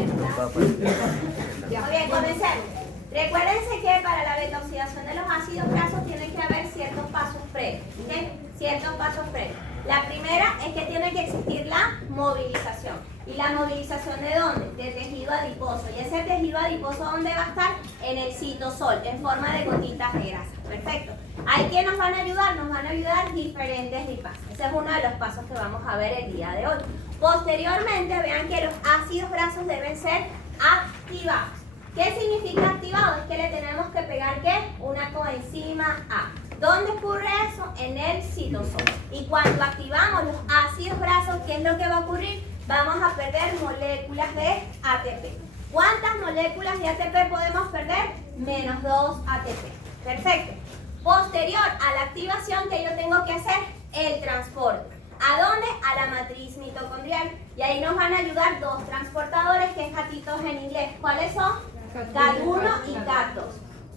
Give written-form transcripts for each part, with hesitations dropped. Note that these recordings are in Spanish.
Muy bien, comencemos. Recuérdense que para la beta-oxidación de los ácidos grasos tiene que haber ciertos pasos previos. ¿Okay? Ciertos pasos previos. La primera es que tiene que existir la movilización. ¿Y la movilización de dónde? Del tejido adiposo. ¿Y ese tejido adiposo dónde va a estar? En el citosol, en forma de gotitas de grasa. Perfecto. ¿Hay quién nos van a ayudar? Nos van a ayudar diferentes lipasas. Ese es uno de los pasos que vamos a ver el día de hoy. Posteriormente, vean que los ácidos grasos deben ser activados. ¿Qué significa activado? Es que le tenemos que pegar, ¿qué? Una coenzima A. ¿Dónde ocurre eso? En el citosol. Y cuando activamos los ácidos grasos, ¿qué es lo que va a ocurrir? Vamos a perder moléculas de ATP. ¿Cuántas moléculas de ATP podemos perder? Menos 2 ATP. Perfecto. Posterior a la activación, ¿qué yo tengo que hacer? El transporte. ¿A dónde? A la matriz mitocondrial. Y ahí nos van a ayudar dos transportadores, que es gatitos en inglés. ¿Cuáles son? CAT1 y CAT2.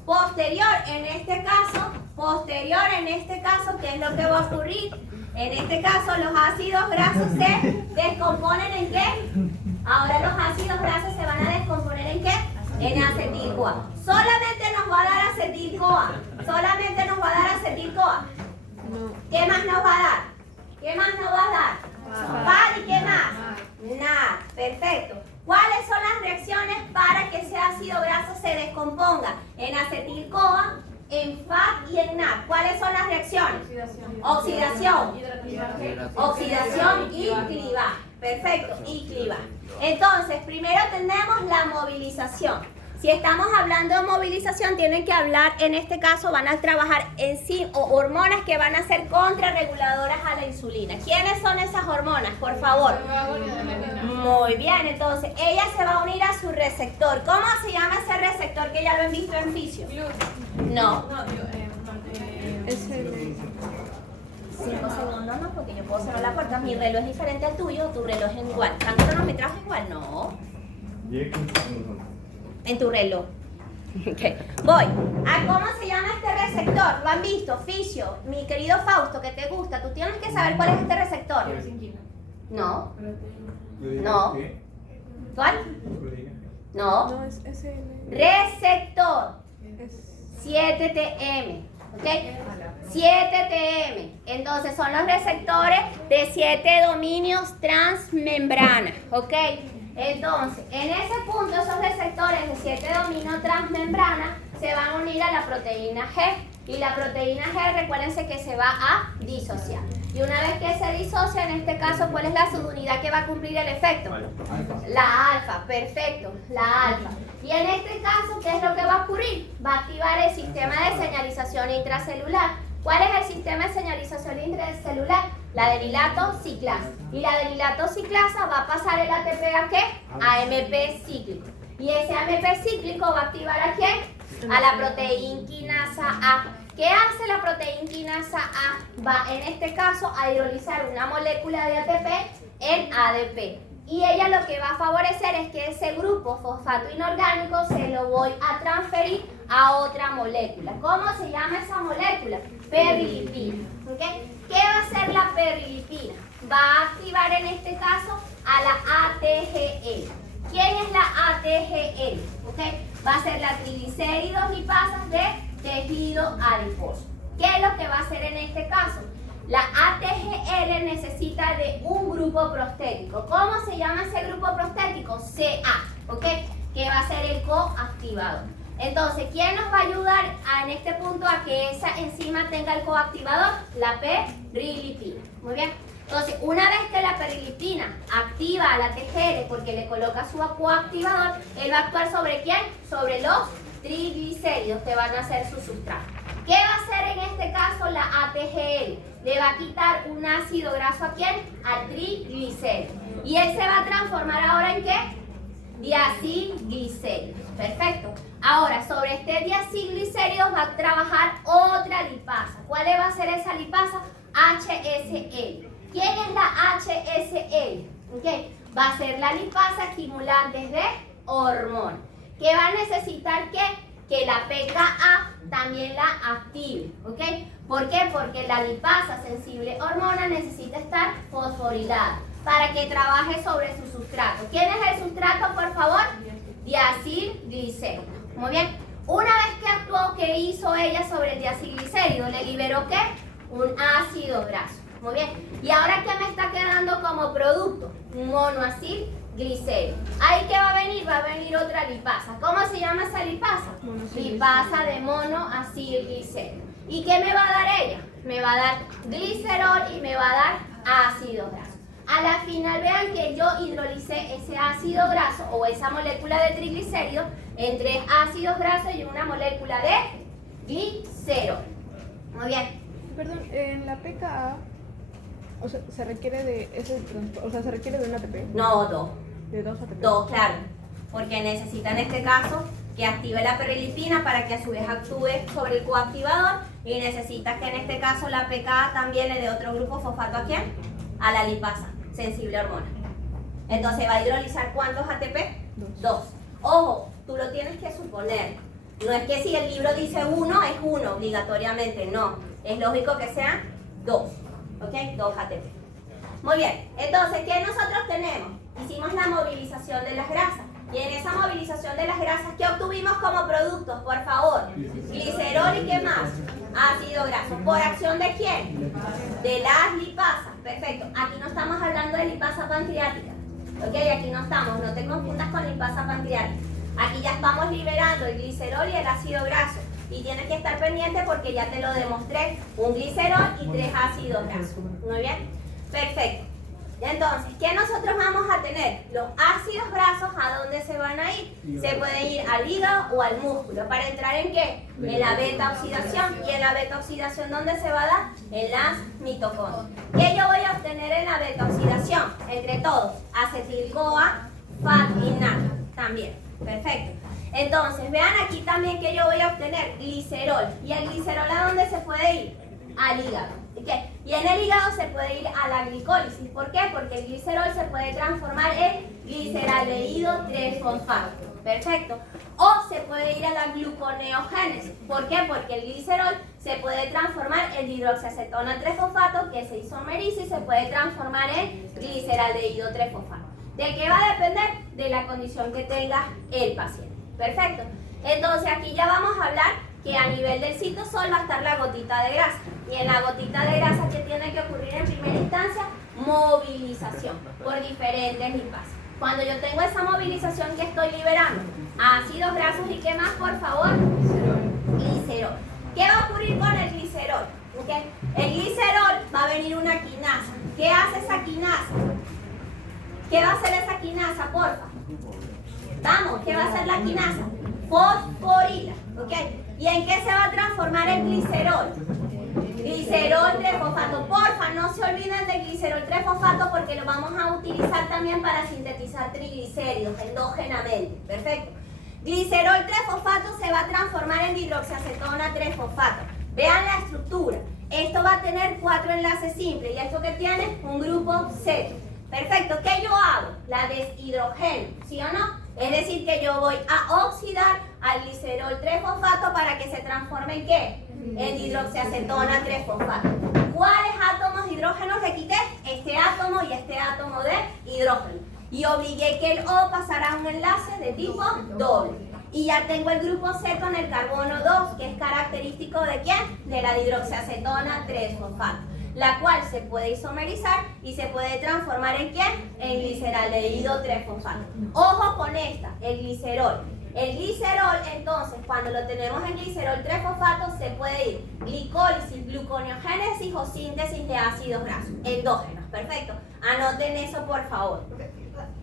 Posterior en este caso, ¿qué es lo que va a ocurrir? En este caso, los ácidos grasos se descomponen ¿en qué? Ahora los ácidos grasos se van a descomponer ¿en qué? En acetil-CoA. Solamente nos va a dar acetil-CoA. Solamente nos va a dar acetil-CoA. ¿Qué más nos va a dar? ¿Qué más nos va a dar? ¿Fad y qué más? Nada. Perfecto. ¿Cuáles son las reacciones para que ese ácido graso se descomponga? En acetil-CoA, en FAD y en NAD. ¿Cuáles son las reacciones? Oxidación. Oxidación y clivaje. Perfecto, y clivaje. Entonces, primero tenemos la movilización. Si estamos hablando de movilización, tienen que hablar, en este caso, van a trabajar hormonas que van a ser contrarreguladoras a la insulina. ¿Quiénes son esas hormonas, por favor? Muy bien, entonces, ella se va a unir a su receptor. ¿Cómo se llama ese receptor que ya lo han visto en fisio? No. 5 segundos no, porque yo puedo cerrar la puerta. Mi reloj es diferente al tuyo, tu reloj es igual. ¿Están cronometrados igual? No. En tu reloj. Okay. Voy. ¿A cómo se llama este receptor? ¿Lo han visto? Fisio, mi querido Fausto, que te gusta. Tú tienes que saber cuál es este receptor. No. No. ¿Cuál? No. Receptor. 7TM. ¿Ok? 7TM. Entonces son los receptores de 7 dominios transmembrana. ¿Ok? Entonces, en ese punto, esos receptores de 7 dominios transmembrana se van a unir a la proteína G. Y la proteína G, recuérdense que se va a disociar. Y una vez que se disocia, en este caso, ¿cuál es la subunidad que va a cumplir el efecto? La alfa, perfecto, la alfa. Y en este caso, ¿qué es lo que va a ocurrir? Va a activar el sistema de señalización intracelular. ¿Cuál es el sistema de señalización intracelular? La denilato ciclasa. Y la denilato ciclasa va a pasar el ATP ¿a qué? A AMP cíclico. Y ese AMP cíclico va a activar ¿a quién? A la proteinquinasa A. ¿Qué hace la proteinquinasa A? Va en este caso a hidrolizar una molécula de ATP en ADP. Y ella lo que va a favorecer es que ese grupo fosfato inorgánico se lo voy a transferir a otra molécula. ¿Cómo se llama esa molécula? Perilipina. ¿Okay? ¿Qué va a hacer la perilipina? Va a activar en este caso a la ATGL. ¿Quién es la ATGL? ¿Okay? Va a ser la triglicéridos lipasas de tejido adiposo. ¿Qué es lo que va a hacer en este caso? La ATGL necesita de un grupo prostético. ¿Cómo se llama ese grupo prostético? CA, ¿ok? Que va a ser el coactivador. Entonces, ¿quién nos va a ayudar en este punto a que esa enzima tenga el coactivador? La perilipina. Muy bien. Entonces, una vez que la perilipina activa a la ATGL porque le coloca su coactivador, él va a actuar ¿sobre quién? Sobre los triglicéridos que van a ser su sustrato. ¿Qué va a hacer en este caso la ATGL? Le va a quitar un ácido graso ¿a quién? Al triglicérido. ¿Y él se va a transformar ahora en qué? Diacilglicéridos. Perfecto. Ahora, sobre este diacilglicéridos va a trabajar otra lipasa. ¿Cuál va a ser esa lipasa? HSL. ¿Quién es la HSL? ¿Okay? Va a ser la lipasa estimulante de hormona. ¿Qué va a necesitar qué? Que la pKa también la active, ¿ok? ¿Por qué? Porque la lipasa sensible hormona necesita estar fosforilada. para que trabaje sobre su sustrato. ¿Quién es el sustrato, por favor? Diacilglicérido. Muy bien. Una vez que actuó, ¿qué hizo ella sobre el diacilglicérido? ¿Le liberó qué? Un ácido graso. Muy bien. ¿Y ahora qué me está quedando como producto? Un monoacilglicérido. ¿Ahí qué va a venir? Va a venir otra lipasa. ¿Cómo se llama esa lipasa? Lipasa de monoacilglicérido. ¿Y qué me va a dar ella? Me va a dar glicerol y me va a dar ácido graso. A la final vean que yo hidrolicé ese ácido graso o esa molécula de triglicéridos en 3 ácidos grasos y una molécula de glicerol. Muy bien. Perdón, en la pKa, o sea, se requiere de se requiere de un ATP. No, 2. De 2 ATP. 2, claro. Porque necesita en este caso que active la perlipina para que a su vez actúe sobre el coactivador y necesita que en este caso la pKa también le dé otro grupo fosfato. ¿A quién? A la lipasa, sensible a hormona. Entonces va a hidrolizar ¿cuántos ATP? 2. Ojo, tú lo tienes que suponer. No es que si el libro dice 1 es 1 obligatoriamente, no. Es lógico que sean 2. ¿Ok? 2 ATP. Muy bien, entonces, ¿qué nosotros tenemos? Hicimos la movilización de las grasas. Y en esa movilización de las grasas, ¿qué obtuvimos como productos? Por favor, glicerol y ¿qué más? Ácido graso. ¿Por acción de quién? De las lipasas. Perfecto. Aquí no estamos hablando de lipasa pancreática. ¿Ok? Aquí no estamos. No te confundas con lipasa pancreática. Aquí ya estamos liberando el glicerol y el ácido graso. Y tienes que estar pendiente porque ya te lo demostré. Un glicerol y 3 ácidos grasos. Muy bien. Perfecto. Entonces, ¿qué nosotros vamos a tener? Los ácidos grasos, ¿a dónde se van a ir? Se pueden ir al hígado o al músculo. ¿Para entrar en qué? En la beta oxidación. ¿Y en la beta oxidación dónde se va a dar? En las mitocondrias. ¿Qué yo voy a obtener en la beta oxidación? Entre todos, acetil-CoA, FAT-INAC también. Perfecto. Entonces, vean aquí también que yo voy a obtener glicerol. ¿Y el glicerol a dónde se puede ir? Al hígado. ¿Okay? Y en el hígado se puede ir a la glicólisis. ¿Por qué? Porque el glicerol se puede transformar en gliceraldehído 3-fosfato. Perfecto. O se puede ir a la gluconeogénesis. ¿Por qué? Porque el glicerol se puede transformar en hidroxiacetona 3-fosfato que se isomeriza y se puede transformar en gliceraldehído 3-fosfato. ¿De qué va a depender? De la condición que tenga el paciente. Perfecto. Entonces aquí ya vamos a hablar que a nivel del citosol va a estar la gotita de grasa. Y en la gotita de grasa, ¿qué tiene que ocurrir en primera instancia? Movilización por diferentes lipasas. Cuando yo tengo esa movilización, ¿qué estoy liberando? Ácidos grasos y ¿qué más, por favor? Glicerol. ¿Qué va a ocurrir con el glicerol? ¿Okay? El glicerol va a venir una quinasa. ¿Qué hace esa quinasa? ¿Qué va a hacer esa quinasa, porfa? Vamos, ¿qué va a hacer la quinasa? Fosforila. ¿Ok? ¿Y en qué se va a transformar el glicerol? Glicerol 3-fosfato. Porfa, no se olviden del glicerol 3-fosfato porque lo vamos a utilizar también para sintetizar triglicéridos endógenamente. Perfecto. Glicerol 3-fosfato se va a transformar en hidroxiacetona 3-fosfato. Vean la estructura. Esto va a tener 4 enlaces simples. ¿Y esto qué tiene? Un grupo ceto. Perfecto. ¿Qué yo hago? La deshidrogeno. ¿Sí o no? Es decir, que yo voy a oxidar al glicerol 3-fosfato para que se transforme en ¿qué? En hidroxiacetona 3-fosfato. ¿Cuáles átomos de hidrógeno le quité? Este átomo y este átomo de hidrógeno. Y obligué que el O pasara a un enlace de tipo doble. Y ya tengo el grupo ceto en el carbono 2, que es característico ¿de quién? De la hidroxiacetona 3-fosfato. La cual se puede isomerizar y se puede transformar ¿en quién? En gliceraldehído 3-fosfato. Ojo con esta, el glicerol. El glicerol, entonces, cuando lo tenemos en glicerol 3-fosfato, se puede ir glicólisis, gluconeogénesis o síntesis de ácidos grasos endógenos. Perfecto. Anoten eso, por favor.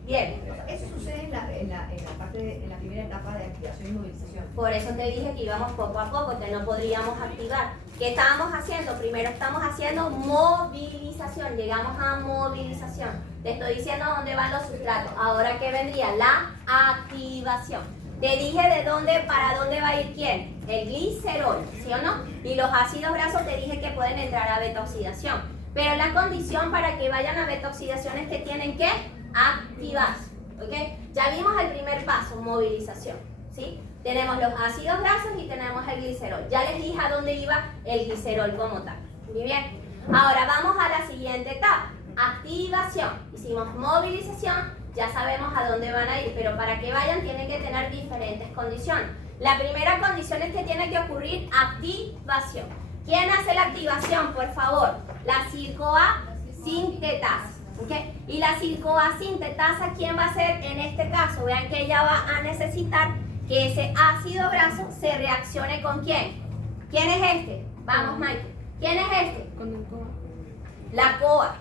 Bien. Eso sucede en la primera etapa de activación y movilización. Por eso te dije que íbamos poco a poco, que no podríamos activar. ¿Qué estábamos haciendo? Primero estamos haciendo movilización. Llegamos a movilización. Te estoy diciendo dónde van los sustratos. Ahora, ¿qué vendría? La activación. Te dije de dónde, para dónde va a ir quién. El glicerol, ¿sí o no? Y los ácidos grasos te dije que pueden entrar a beta oxidación. Pero la condición para que vayan a beta oxidación es que tienen que activarse. ¿Ok? Ya vimos el primer paso, movilización. ¿Sí? Tenemos los ácidos grasos y tenemos el glicerol. Ya les dije a dónde iba el glicerol como tal. Muy bien. Ahora vamos a la siguiente etapa. activación. Hicimos movilización, ya sabemos a dónde van a ir, pero para que vayan tienen que tener diferentes condiciones. La primera condición es que tiene que ocurrir activación. ¿Quién hace la activación, por favor? La circoa sintetasa. ¿Okay? Y la circoa sintetasa, ¿quién va a hacer en este caso? Vean que ella va a necesitar que ese ácido graso se reaccione ¿con quién? ¿Quién es este? Vamos, Michael. ¿Quién es este? Con el COA. La COA.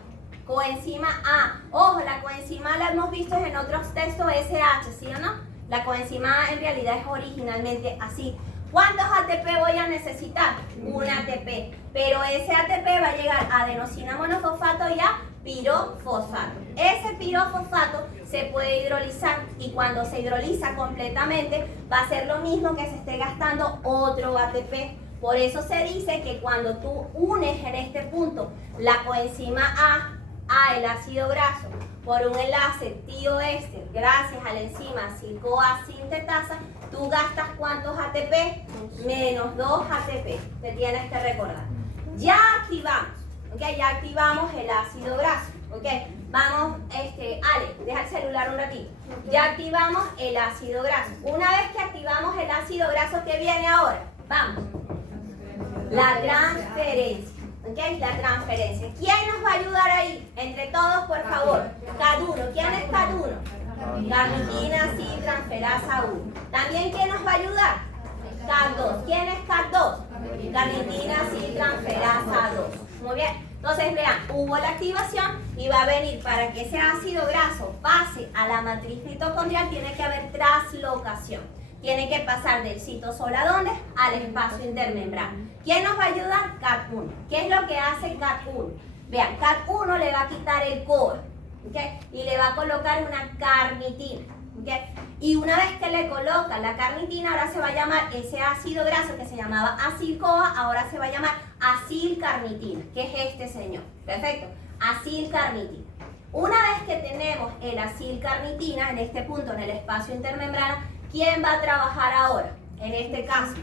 Coenzima A. Ojo, la coenzima la hemos visto en otros textos SH, ¿sí o no? La coenzima A en realidad es originalmente así. ¿Cuántos ATP voy a necesitar? Un ATP. Pero ese ATP va a llegar a adenosina monofosfato y a pirofosfato. Ese pirofosfato se puede hidrolizar y cuando se hidroliza completamente va a ser lo mismo que se esté gastando otro ATP. Por eso se dice que cuando tú unes en este punto la coenzima A el ácido graso por un enlace tioéster gracias a la enzima circoa sintetasa, tú gastas ¿cuántos ATP? Menos 2 ATP. Te tienes que recordar. Ya activamos, ¿ok? Ya activamos el ácido graso, ¿ok? Vamos, Ale, deja el celular un ratito. Ya activamos el ácido graso. Una vez que activamos el ácido graso, ¿qué viene ahora? Vamos. La transferencia. ¿Ok? La transferencia. ¿Quién nos va a ayudar ahí? Entre todos, por favor. CAD1. ¿Quién es CAD1? Carnitina aciltransferasa 1. ¿También quién nos va a ayudar? CAD2. ¿Quién es CAD2? Carnitina aciltransferasa 2. Muy bien. Entonces, vean, hubo la activación y va a venir para que ese ácido graso pase a la matriz mitocondrial, tiene que haber translocación. Tiene que pasar del citosol a dónde? Al espacio intermembrana. ¿Quién nos va a ayudar? CAD1. ¿Qué es lo que hace CAD1? Vean, CAD1 le va a quitar el COA, ¿okay? Y le va a colocar una carnitina, ¿okay? Y una vez que le coloca la carnitina, ahora se va a llamar ese ácido graso que se llamaba acil-COA, ahora se va a llamar acilcarnitina, que es este señor. Perfecto. Acilcarnitina. Una vez que tenemos el acilcarnitina en este punto, en el espacio intermembrana, ¿quién va a trabajar ahora? En este caso,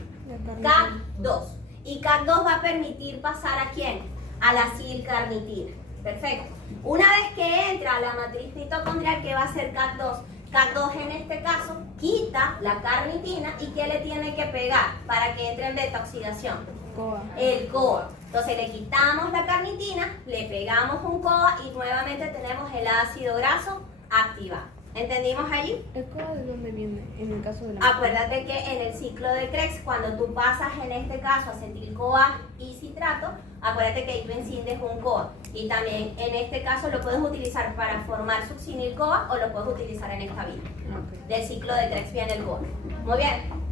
CAD2. Y CAD2 va a permitir pasar ¿a quién? A la acilcarnitina. Perfecto. Una vez que entra a la matriz mitocondrial, ¿qué va a hacer CAD2? CAD2 en este caso quita la carnitina y ¿qué le tiene que pegar para que entre en beta oxidación? COA. El COA. Entonces le quitamos la carnitina, le pegamos un COA y nuevamente tenemos el ácido graso activado. ¿Entendimos allí? ¿El COA de dónde viene en el caso de la Acuérdate que en el ciclo de Krebs, cuando tú pasas en este caso acetil-CoA y citrato, acuérdate que ahí tú enciendes un CoA. Y también en este caso lo puedes utilizar para formar succinil-CoA o lo puedes utilizar en esta vía. Okay. Del ciclo de Krebs viene el CoA. Muy bien.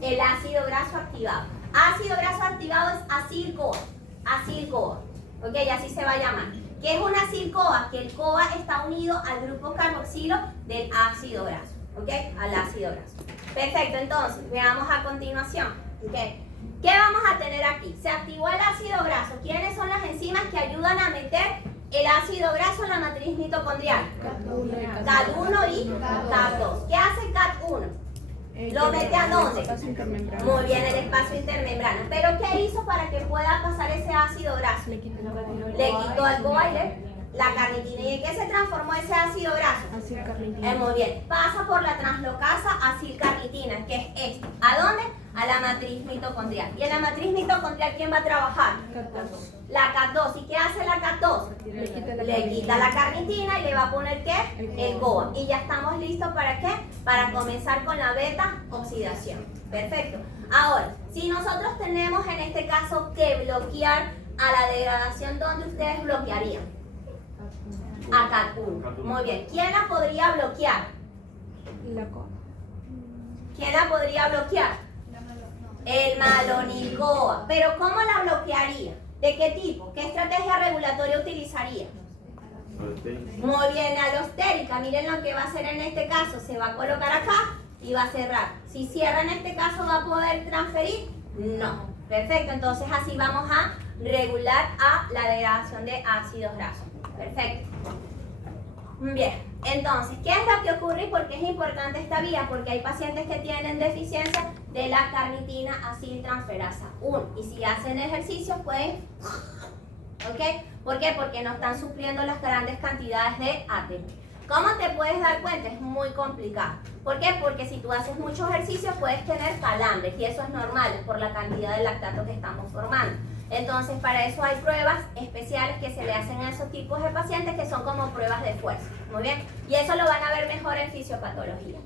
El ácido graso activado. Ácido graso activado es acil-CoA. Acil-CoA. Ok, así se va a llamar. ¿Qué es una acil-CoA? Que el CoA está unido al grupo carboxilo del ácido graso, ¿ok? Al ácido graso. Perfecto, entonces, veamos a continuación, ¿ok? ¿Qué vamos a tener aquí? Se activó el ácido graso. ¿Quiénes son las enzimas que ayudan a meter el ácido graso en la matriz mitocondrial? CAD1 y CAD2. ¿Qué hace CAD1? ¿Lo mete a dónde? Muy bien, el espacio intermembrana. ¿Pero qué hizo para que pueda pasar ese ácido graso? Le quitó El CoA y la carnitina. ¿Y en qué se transformó ese ácido graso? Acilcarnitina. Muy bien. Pasa por la translocasa acilcarnitina, que es esta. ¿A dónde? A la matriz mitocondrial. ¿Y en la matriz mitocondrial quién va a trabajar? La CAD2. ¿Y qué hace la CAD2? Le quita la carnitina y le va a poner ¿qué? El CoA. Y ya estamos listos ¿para qué? Para comenzar con la beta oxidación. Perfecto. Ahora, si nosotros tenemos en este caso que bloquear a la degradación, ¿dónde ustedes bloquearían? A CAD1. Muy bien. ¿Quién la podría bloquear? La COA. ¿Quién la podría bloquear? El malonil-CoA. ¿Pero cómo la bloquearía? ¿De qué tipo? ¿Qué estrategia regulatoria utilizaría? Muy bien, alostérica. Miren lo que va a hacer en este caso. Se va a colocar acá y va a cerrar. Si cierra en este caso, ¿va a poder transferir? No. Perfecto. Entonces así vamos a regular a la degradación de ácidos grasos. Perfecto. Bien, entonces, ¿qué es lo que ocurre y por qué es importante esta vía? Porque hay pacientes que tienen deficiencia de la carnitina aciltransferasa 1 y si hacen ejercicio pueden ¿Ok? ¿Por qué? Porque no están supliendo las grandes cantidades de ATP. ¿Cómo te puedes dar cuenta? Es muy complicado. ¿Por qué? Porque si tú haces mucho ejercicio puedes tener calambres y eso es normal por la cantidad de lactato que estamos formando. Entonces, para eso hay pruebas especiales que se le hacen a esos tipos de pacientes que son como pruebas de fuerza. Muy bien. Y eso lo van a ver mejor en fisiopatología.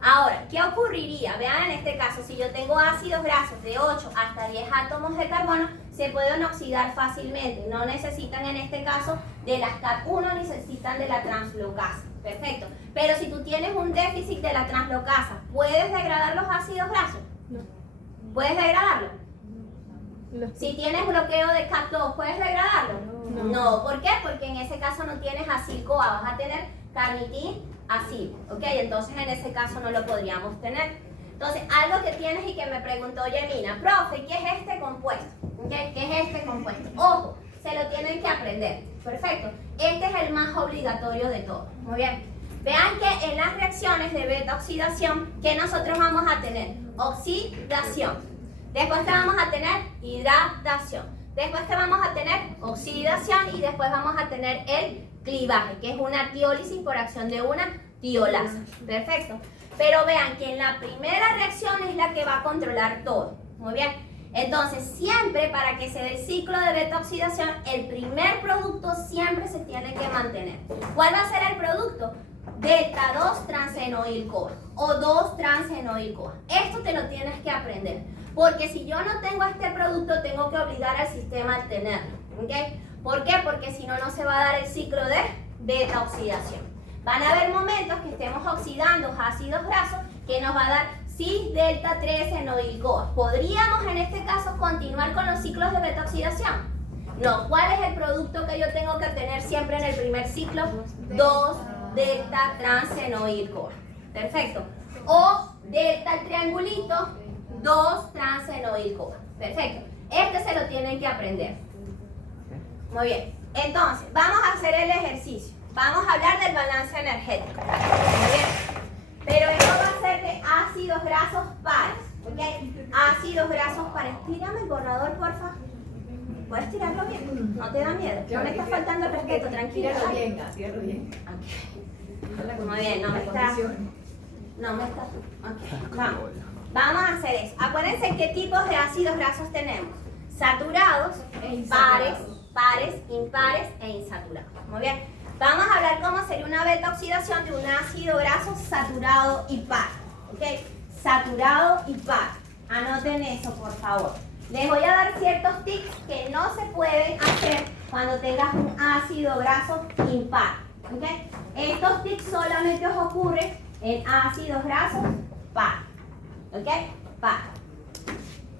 Ahora, ¿qué ocurriría? Vean en este caso, si yo tengo ácidos grasos de 8 hasta 10 átomos de carbono, se pueden oxidar fácilmente. No necesitan en este caso de las CAT1, necesitan de la translocasa. Perfecto. Pero si tú tienes un déficit de la translocasa, ¿puedes degradar los ácidos grasos? No. ¿Puedes degradarlo? No. Si tienes bloqueo de CAT2, ¿puedes degradarlo? No. No. ¿Por qué? Porque en ese caso no tienes acil-CoA, vas a tener carnitín acil, ¿ok? Entonces en ese caso no lo podríamos tener. Entonces, algo que tienes y que me preguntó Yemina, profe, ¿qué es este compuesto? ¿Okay? ¿Qué es este compuesto? Ojo, se lo tienen que aprender. Perfecto. Este es el más obligatorio de todos. Muy bien. Vean que en las reacciones de beta oxidación, ¿qué nosotros vamos a tener? Oxidación. Después que vamos a tener hidratación. Después que vamos a tener oxidación y después vamos a tener el clivaje, que es una tiólisis por acción de una tiolasa. Perfecto. Pero vean que en la primera reacción es la que va a controlar todo. Muy bien. Entonces, siempre para que se dé el ciclo de beta oxidación, el primer producto siempre se tiene que mantener. ¿Cuál va a ser el producto? Delta 2-transenoil-CoA o 2-transenoil-CoA. Esto te lo tienes que aprender. Porque si yo no tengo este producto, tengo que obligar al sistema a tenerlo. ¿Okay? ¿Por qué? Porque si no, no se va a dar el ciclo de beta oxidación. Van a haber momentos que estemos oxidando ácidos grasos que nos va a dar cis-delta-3-enoil-CoA. ¿Podríamos en este caso continuar con los ciclos de beta oxidación? No. ¿Cuál es el producto que yo tengo que tener siempre en el primer ciclo? 2-delta-transenoil-CoA. Perfecto. O delta el triangulito, 2-transenoil-CoA. Perfecto. Este se lo tienen que aprender. Muy bien. Entonces, vamos a hacer el ejercicio. Vamos a hablar del balance energético. Muy bien. Pero esto va a ser de ácidos grasos pares. ¿Ok? Ácidos grasos pares. Tírame el borrador, porfa. ¿Puedes tirarlo bien? ¿No te da miedo? No me está faltando el respeto, tranquilo. Tíralo bien, tíralo bien. Okay. Muy bien, no me está. Ok, vamos. Vamos a hacer eso. Acuérdense qué tipos de ácidos grasos tenemos. Saturados, pares, impares e insaturados. Muy bien. Vamos a hablar cómo sería una beta oxidación de un ácido graso saturado y par. ¿Ok? Saturado y par. Anoten eso, por favor. Les voy a dar ciertos tips que no se pueden hacer cuando tengas un ácido graso impar. ¿Ok? Estos tips solamente os ocurren en ácidos grasos par. ¿Ok? Par.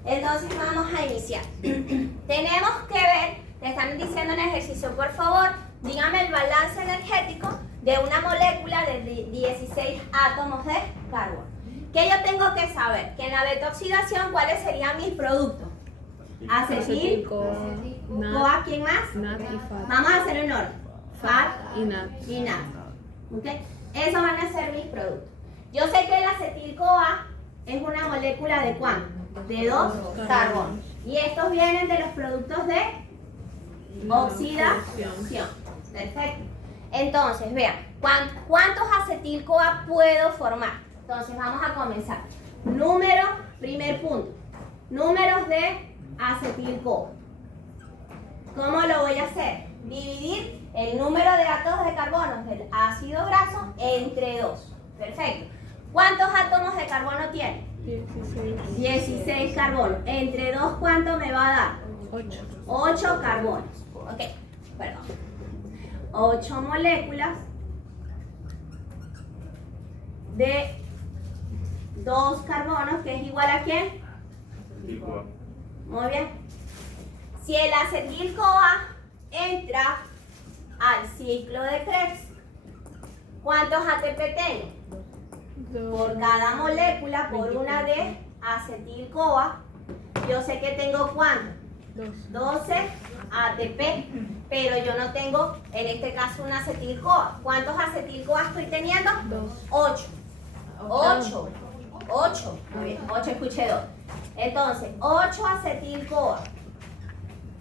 Entonces vamos a iniciar. Tenemos que ver, te están diciendo en el ejercicio, por favor, dígame el balance energético de una molécula de 16 átomos de carbono. ¿Qué yo tengo que saber? Que en la beta oxidación, ¿cuáles serían mis productos? Acetil, CoA, ¿quién más? NAT y FAT. Vamos a hacer un orden. FAT Y NAT. y NAT. ¿Ok? Esos van a ser mis productos. Yo sé que el acetil-CoA es una molécula de ¿cuánto? De 2 carbonos. Y estos vienen de los productos de oxidación. Perfecto. Entonces, vean, ¿cuántos acetil-CoA puedo formar? Entonces, vamos a comenzar. Primer punto. Números de acetil-CoA. ¿Cómo lo voy a hacer? Dividir el número de átomos de carbono del ácido graso entre 2. Perfecto. ¿Cuántos átomos de carbono tiene? 16. 16 carbonos. Entre 2, ¿cuánto me va a dar? 8. 8 carbonos. Ok, perdón. 8 moléculas de 2 carbonos, que es igual a ¿quién? Muy bien. Si el acetil-CoA entra al ciclo de Krebs, ¿cuántos ATP tengo? Por cada molécula, por una de acetil-CoA, yo sé que tengo ¿cuánto? 12 ATP, pero yo no tengo, en este caso, un acetil-CoA. ¿Cuántos acetil-CoA estoy teniendo? 8. 8. Muy bien, 8 escuché 2. Entonces, 8 acetil-CoA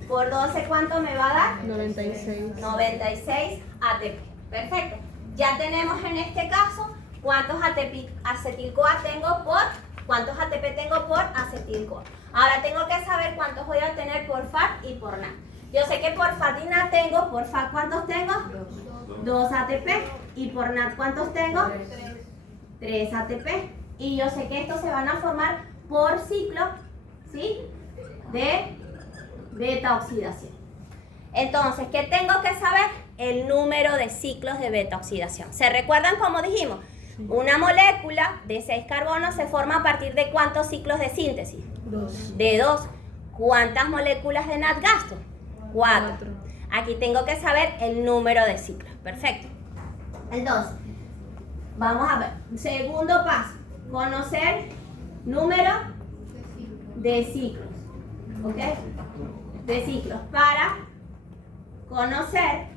por 12, ¿cuánto me va a dar? 96. 96 ATP. Perfecto. Ya tenemos en este caso cuántos acetil-CoA tengo por, cuántos ATP tengo por acetil-CoA. Ahora tengo que saber cuántos voy a obtener por FAT y por NAT. Yo sé que por FAT y NAT tengo, por FAT ¿cuántos tengo? 2 ATP. Y por NAT ¿cuántos tengo? 3 ATP. Y yo sé que estos se van a formar por ciclo, ¿sí? De beta oxidación. Entonces, ¿qué tengo que saber? El número de ciclos de beta oxidación. ¿Se recuerdan cómo dijimos? Una molécula de 6 carbonos se forma a partir de ¿cuántos ciclos de síntesis? 2. De 2. ¿Cuántas moléculas de NAD gasto? 4. Aquí tengo que saber el número de ciclos. Perfecto. Entonces, vamos a ver. Segundo paso. Conocer número de ciclos. ¿Ok? De ciclos. Para conocer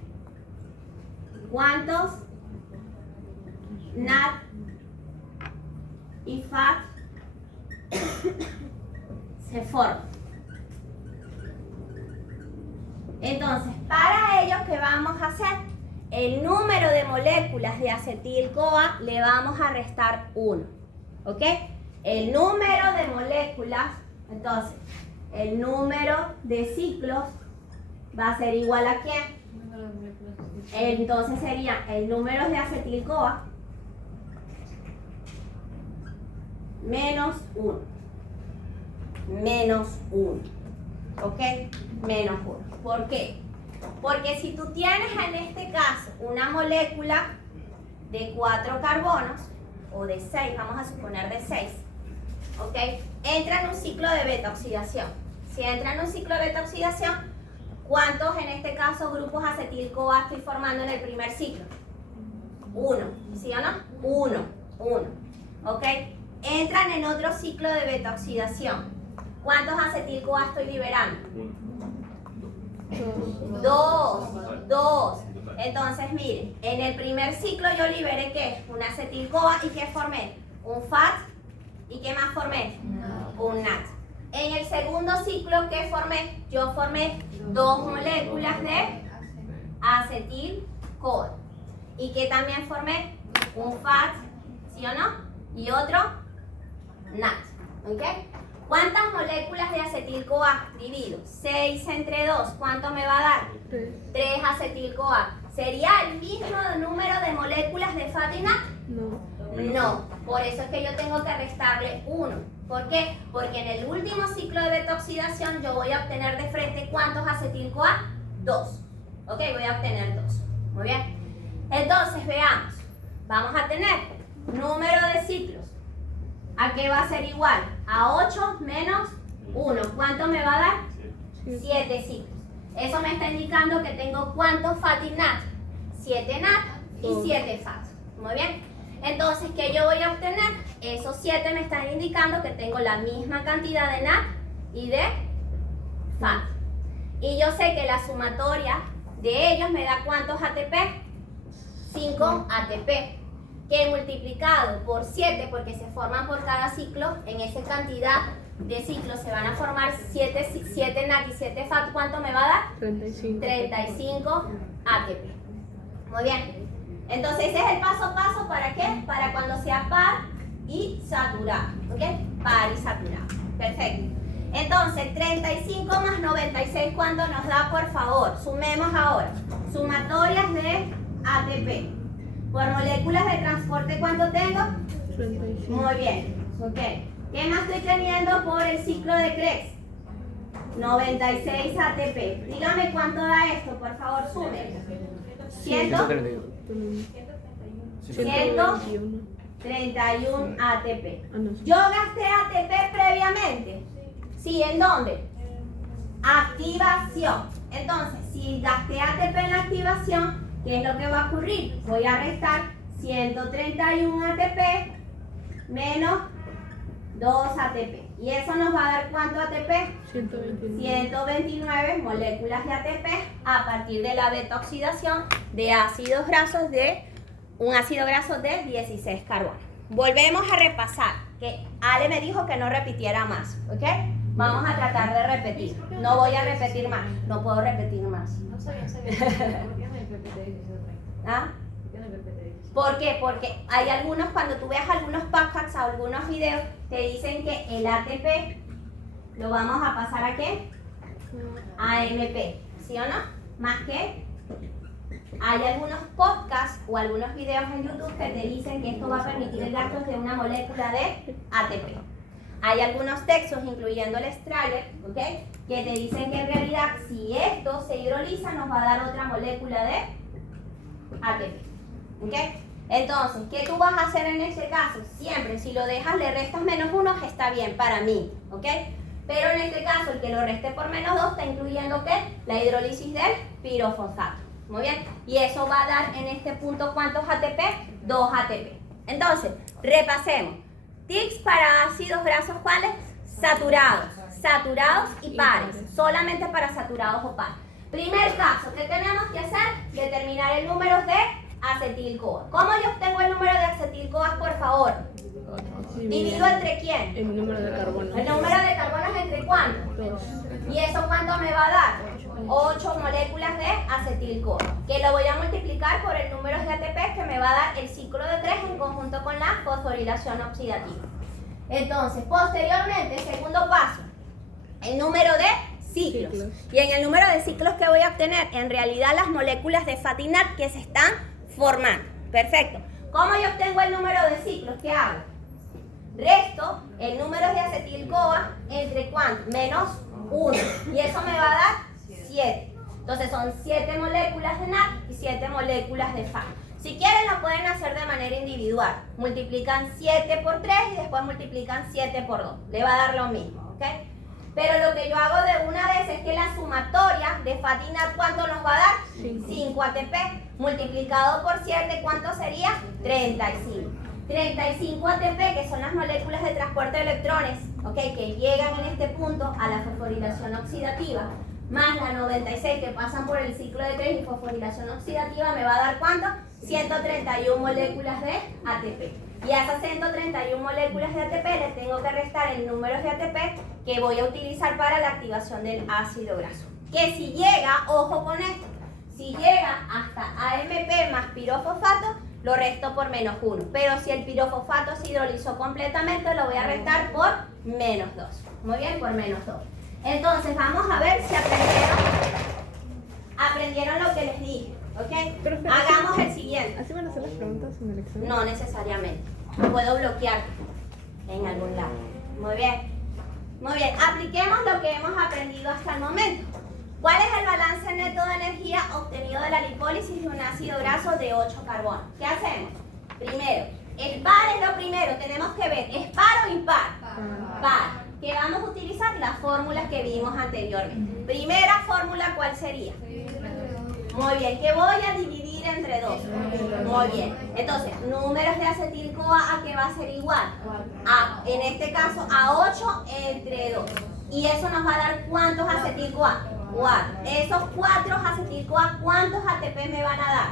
cuántos NAD y FAT se forman. Entonces, para ello, ¿qué vamos a hacer? El número de moléculas de acetil-CoA le vamos a restar 1. ¿Ok? El número de moléculas, entonces, el número de ciclos va a ser igual a ¿quién? Entonces sería el número de acetil-CoA menos 1. Menos 1. ¿Ok? Menos 1. ¿Por qué? Porque si tú tienes en este caso una molécula de 4 carbonos, o de 6, vamos a suponer de 6, ¿ok? Entra en un ciclo de beta oxidación. Si entra en un ciclo de beta oxidación, ¿cuántos en este caso grupos acetil-CoA estoy formando en el primer ciclo? 1, ¿sí o no? 1. ¿Ok? Entran en otro ciclo de beta oxidación. ¿Cuántos acetil-CoA estoy liberando? 2. Entonces, miren, en el primer ciclo yo liberé ¿qué? Un acetil-CoA y ¿qué formé? Un FAT. ¿Y qué más formé? Un NAT. En el segundo ciclo, ¿qué formé? Yo formé 2 moléculas de acetil-CoA. ¿Y qué también formé? Un FAT, ¿sí o no? Y otro NAT. ¿Ok? ¿Cuántas moléculas de acetil-CoA divido? 6 entre 2. ¿Cuánto me va a dar? 3 acetil-CoA. ¿Sería el mismo número de moléculas de FAT y NAT? No. Por eso es que yo tengo que restarle 1. ¿Por qué? Porque en el último ciclo de beta oxidación yo voy a obtener de frente ¿cuántos acetil-CoA? 2. ¿Ok? Voy a obtener 2. Muy bien. Entonces, veamos. Vamos a tener número de ciclos. ¿A qué va a ser igual? A 8 menos 1. ¿Cuánto me va a dar? 7 ciclos. Eso me está indicando que tengo ¿cuántos FAT y NAT? 7 NAT y 7 FAT. Muy bien. Entonces, ¿qué yo voy a obtener? Esos 7 me están indicando que tengo la misma cantidad de NAT y de FAT. Y yo sé que la sumatoria de ellos me da ¿cuántos ATP? 5 ATP. Que multiplicado por 7, porque se forman por cada ciclo, en esa cantidad de ciclos se van a formar 7 NAT y 7 FAT. ¿Cuánto me va a dar? 35 ATP. Muy bien. Entonces ese es el paso a paso, ¿para qué? Para cuando sea par y saturado. ¿Ok? Par y saturado. Perfecto. Entonces 35 más 96, ¿cuánto nos da, por favor? Sumemos ahora. Sumatorias de ATP. Por moléculas de transporte, ¿cuánto tengo? 35. Muy bien. Ok. ¿Qué más estoy teniendo por el ciclo de Krebs? 96 ATP. Dígame cuánto da esto, por favor, sume. 131 ATP. ¿Yo gasté ATP previamente? Sí, ¿en dónde? Activación. Entonces, si gasté ATP en la activación, ¿qué es lo que va a ocurrir? Voy a restar 131 ATP menos 2 ATP. ¿Y eso nos va a dar cuánto ATP? 129 moléculas de ATP a partir de la beta oxidación de ácidos grasos de un ácido graso de 16 carbonos. Volvemos a repasar, que Ale me dijo que no repitiera más, ¿ok? Vamos a tratar de repetir. No voy a repetir más. No puedo repetir más. No sabía. ¿Por qué no hay PPT 1730? ¿Ah? ¿Por qué no hay PPT 1730? ¿Por qué? Porque hay algunos, cuando tú veas algunos podcasts o algunos videos, te dicen que el ATP lo vamos a pasar ¿a qué? A AMP, ¿sí o no? Más que hay algunos podcasts o algunos videos en YouTube que te dicen que esto va a permitir el gasto de una molécula de ATP. Hay algunos textos, incluyendo el Strahler, ¿ok?, que te dicen que en realidad si esto se hidroliza nos va a dar otra molécula de ATP. ¿Ok? Entonces, ¿qué tú vas a hacer en este caso? Siempre, si lo dejas, le restas -1, está bien para mí. ¿Ok? Pero en este caso, el que lo reste por -2 está incluyendo ¿qué? La hidrólisis del pirofosfato. Muy bien. Y eso va a dar en este punto ¿cuántos ATP? 2 ATP. Entonces, repasemos. Tips para ácidos grasos, ¿cuáles? Saturados. Saturados y pares. Solamente para saturados o pares. Primer caso, ¿qué tenemos que hacer? Determinar el número de acetil-CoA. ¿Cómo yo obtengo el número de acetil-CoA, por favor? ¿Dividido entre quién? El número de carbono. ¿El número de carbonos entre cuántos? 2. ¿Y eso cuánto me va a dar? 8 moléculas de acetil-CoA, que lo voy a multiplicar por el número de ATP que me va a dar el ciclo de 3 en conjunto con la fosforilación oxidativa. Entonces, posteriormente, segundo paso, el número de ciclos. Y en el número de ciclos que voy a obtener, en realidad las moléculas de FATINAT que se están formando. Perfecto. ¿Cómo yo obtengo el número de ciclos? ¿Qué hago? Resto el número de acetil-CoA entre ¿cuánto? -1. Y eso me va a dar 7. Entonces son 7 moléculas de NAT y 7 moléculas de FAT. Si quieren lo pueden hacer de manera individual. Multiplican 7 por 3 y después multiplican 7 por 2. Le va a dar lo mismo, ¿ok? Pero lo que yo hago de una vez es que la sumatoria de FATINAT, ¿cuánto nos va a dar? 5 ATP. Multiplicado por 7, ¿cuánto sería? 35. 35 ATP, que son las moléculas de transporte de electrones, ¿ok?, que llegan en este punto a la fosforilación oxidativa, más la 96 que pasan por el ciclo de 3 y fosforilación oxidativa, me va a dar ¿cuánto? 131 moléculas de ATP. Y a esas 131 moléculas de ATP les tengo que restar el número de ATP que voy a utilizar para la activación del ácido graso. Que si llega, ojo con esto, si llega hasta AMP más pirofosfato, lo resto por -1. Pero si el pirofosfato se hidrolizó completamente, lo voy a restar por -2. Muy bien, por -2. Entonces, vamos a ver si aprendieron lo que les dije. ¿Ok? Perfecto. Hagamos el siguiente. ¿Así van a hacer las preguntas en el examen? No necesariamente. Puedo bloquear en algún lado. Muy bien. Muy bien. Apliquemos lo que hemos aprendido hasta el momento. ¿Cuál es el balance neto de energía obtenido de la lipólisis de un ácido graso de 8 carbonos? ¿Qué hacemos? Primero, el par es lo primero. Tenemos que ver, ¿es par o impar? Par. ¿Qué vamos a utilizar? Las fórmulas que vimos anteriormente. Primera fórmula, ¿cuál sería? Muy bien, que voy a dividir entre 2. Muy bien. Entonces, números de acetil-CoA, ¿a qué va a ser igual? En este caso, a 8 entre 2. Y eso nos va a dar ¿cuántos acetil-CoA? 4. Esos 4 acetil-CoA, ¿cuántos ATP me van a dar?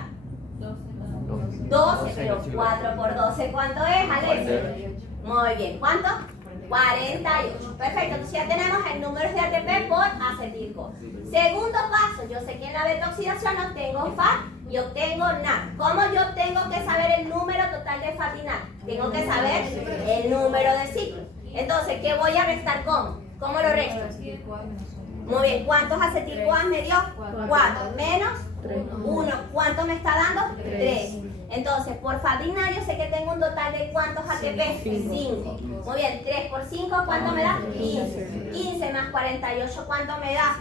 12, pero 4 por 12, ¿cuánto es, Alexis? Muy bien, ¿cuánto? 48. Perfecto, entonces ya tenemos el número de ATP por acetil-CoA. Segundo paso, yo sé que en la beta-oxidación obtengo FAT y obtengo NAT. ¿Cómo yo tengo que saber el número total de FAT y NAT? Tengo que saber el número de ciclos. Entonces, ¿qué voy a restar cómo? ¿Cómo lo resto? Muy bien, ¿cuántos acetil-CoA me dio? 4 menos 1. ¿Cuánto me está dando? 3. Entonces, por FAT y NAT yo sé que tengo un total de ¿cuántos ATP? 5. Muy bien, 3 por 5, ¿cuánto me da? 15. 15 más 48, ¿cuánto me da?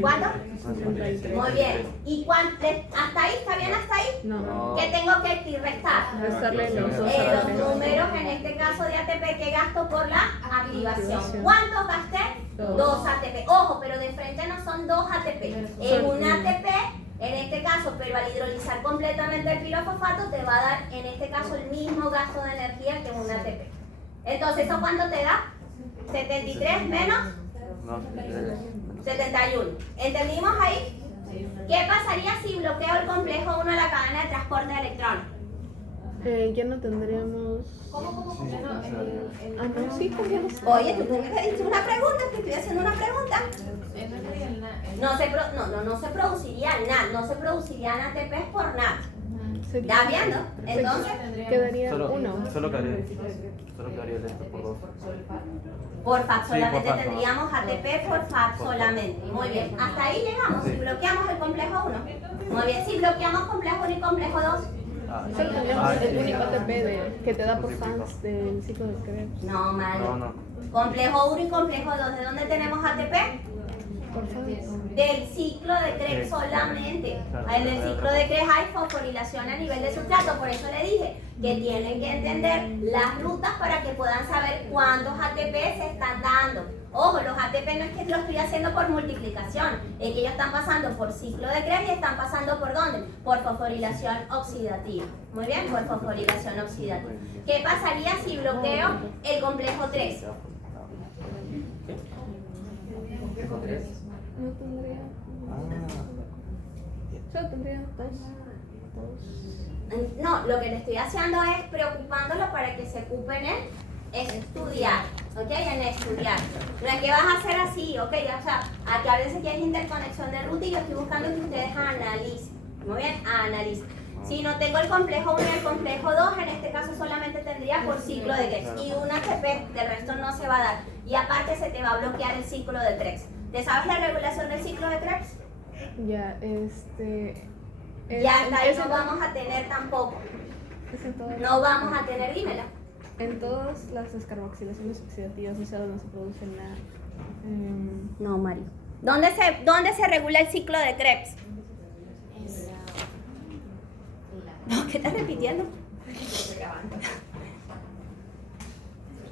¿Cuánto? 63. Muy bien. ¿Y cuánto? ¿Hasta ahí? ¿Está bien hasta ahí? No. ¿Qué tengo que restar? Restarle los 2 Los números, en este caso de ATP, que gasto por la activación. ¿Cuántos gasté? 2 ATP. Ojo, pero de frente no son 2 ATP. En un ATP, en este caso, pero al hidrolizar completamente el pirofosfato, te va a dar, en este caso, el mismo gasto de energía que un ATP. Entonces, ¿eso cuánto te da? 73 menos 71. ¿Entendimos ahí? ¿Qué pasaría si bloqueo el complejo 1 de la cadena de transporte de electrones? Ya no tendríamos... ¿Cómo? Sí, Ya no, o sea, no, sí, cambiamos. Oye, tú me pediste una pregunta, te estoy haciendo una pregunta. No se producirían NAT, no se producirían ATPs por NAT. ¿Estás viendo? Entonces, Quedaría solo, uno. solo quedaría el esto por 2. por FAT Sí, solamente por FAT, tendríamos ATP por FAT solamente. Muy bien, hasta ahí llegamos. Si bloqueamos el complejo 1. Muy bien, si bloqueamos complejo 1 y complejo 2. Solo tendríamos el sí. único ATP que te da por Multiplico. fans del ciclo de Krebs. No, mal. No. Complejo 1 y complejo 2. ¿De dónde tenemos ATP? Por fans. Del ciclo de Krebs solamente. En el ciclo de Krebs hay fosforilación a nivel de sustrato, por eso le dije que tienen que entender las rutas para que puedan saber cuántos ATP se están dando. Ojo, los ATP no es que lo estoy haciendo por multiplicación, es que ellos están pasando por ciclo de Krebs y están pasando por ¿dónde? Por fosforilación oxidativa. Muy bien, por fosforilación oxidativa. ¿Qué pasaría si bloqueo el complejo 3? No tendría... Solo tendría dos. No, lo que le estoy haciendo es preocupándolo para que se ocupen en estudiar, ¿ok? En estudiar. No es que vas a hacer así, ¿ok? O sea, aquí acuérdense que hay interconexión de ruta y yo estoy buscando que ustedes analicen. Muy bien, analicen. Si no tengo el complejo 1 y el complejo 2, en este caso solamente tendría por ciclo de Krebs. Y un ATP, del resto no se va a dar. Y aparte se te va a bloquear el ciclo de Krebs. ¿Te sabes la regulación del ciclo de Krebs? Ya, Ya hasta ahí no vamos a tener tampoco. No vamos a tener, dímela. En todas las descarboxilaciones oxidativas, o sea, donde se produce la... No, Mari. ¿Dónde se regula el ciclo de Krebs? No, ¿qué estás repitiendo?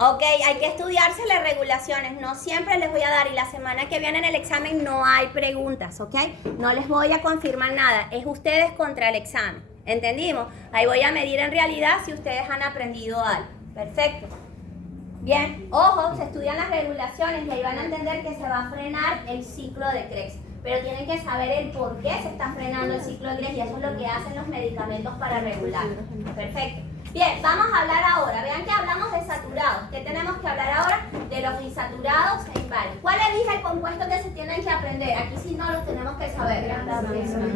Ok, hay que estudiarse las regulaciones, no siempre les voy a dar y la semana que viene en el examen no hay preguntas, ¿ok? No les voy a confirmar nada, es ustedes contra el examen, ¿entendimos? Ahí voy a medir en realidad si ustedes han aprendido algo, perfecto. Bien, ojo, se estudian las regulaciones y ahí van a entender que se va a frenar el ciclo de Krebs, pero tienen que saber el por qué se está frenando el ciclo de Krebs y eso es lo que hacen los medicamentos para regular, perfecto. Bien, vamos a hablar ahora. Vean que hablamos de saturados. ¿Qué tenemos que hablar ahora? De los insaturados e inválidos. ¿Cuál es el compuesto que se tienen que aprender? Aquí sí no los tenemos que saber.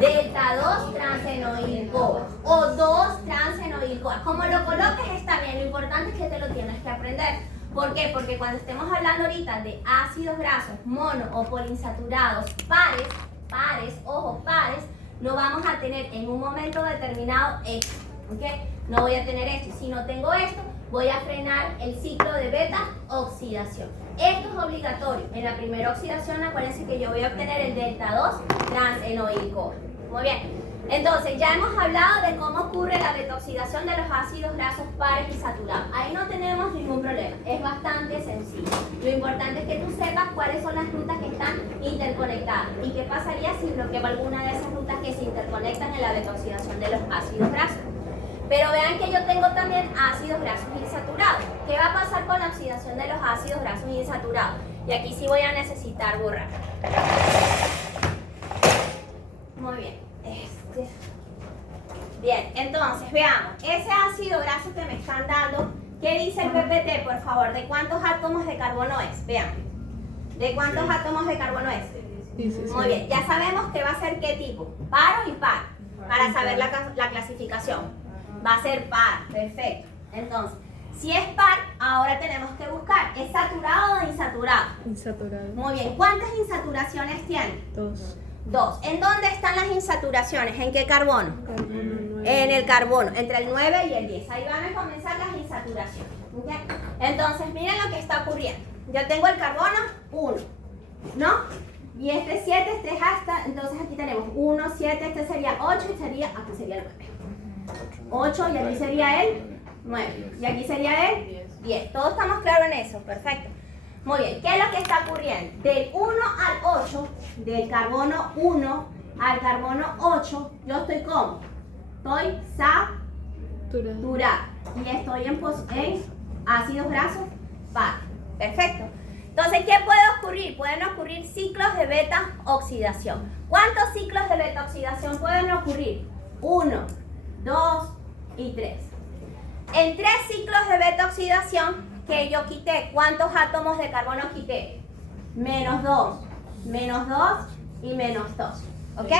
Delta 2 transenoil CoA o 2 transenoil CoA. Como lo coloques está bien, lo importante es que te lo tienes que aprender. ¿Por qué? Porque cuando estemos hablando ahorita de ácidos grasos mono o poliinsaturados pares, ojo, pares, no vamos a tener en un momento determinado esto. ¿Ok? No voy a tener esto. Si no tengo esto, voy a frenar el ciclo de beta oxidación. Esto es obligatorio. En la primera oxidación, acuérdense que yo voy a obtener el delta 2 transenoil CoA. Muy bien. Entonces, ya hemos hablado de cómo ocurre la beta oxidación de los ácidos grasos pares y saturados. Ahí no tenemos ningún problema. Es bastante sencillo. Lo importante es que tú sepas cuáles son las rutas que están interconectadas y qué pasaría si bloqueo alguna de esas rutas que se interconectan en la beta oxidación de los ácidos grasos. Pero vean que yo tengo también ácidos grasos insaturados. ¿Qué va a pasar con la oxidación de los ácidos grasos insaturados? Y aquí sí voy a necesitar borrar. Muy bien. Bien, entonces veamos. Ese ácido graso que me están dando, ¿qué dice el PPT, por favor? ¿De cuántos átomos de carbono es? Vean. ¿De cuántos átomos de carbono es? Muy bien. Ya sabemos que va a ser ¿qué tipo? Par o impar. Para saber la clasificación. Va a ser par, perfecto. Entonces, si es par, ahora tenemos que buscar, ¿es saturado o insaturado? Insaturado. Muy bien, ¿cuántas insaturaciones tiene? 2. 2. ¿En dónde están las insaturaciones? ¿En qué carbono? Carbono 9. En el carbono, entre el 9 y el 10. Ahí van a comenzar las insaturaciones. ¿Okay? Entonces, miren lo que está ocurriendo. Yo tengo el carbono 1, ¿no? Y este 7, este es hasta, entonces aquí tenemos 1, 7, este sería 8 y sería, aquí sería el 9. 8 y aquí sería el 9. Y aquí sería el 10. Todos estamos claros en eso, perfecto. Muy bien, ¿qué es lo que está ocurriendo? Del 1 al 8, del carbono 1 al carbono 8, yo estoy ¿cómo? Estoy saturado. Y estoy en ácidos grasos par. Perfecto. Entonces, ¿qué puede ocurrir? Pueden ocurrir ciclos de beta oxidación. ¿Cuántos ciclos de beta oxidación pueden ocurrir? 1, 2 y 3. en 3 ciclos de beta oxidación que yo quité, ¿cuántos átomos de carbono quité? -2, -2 y -2, ¿ok?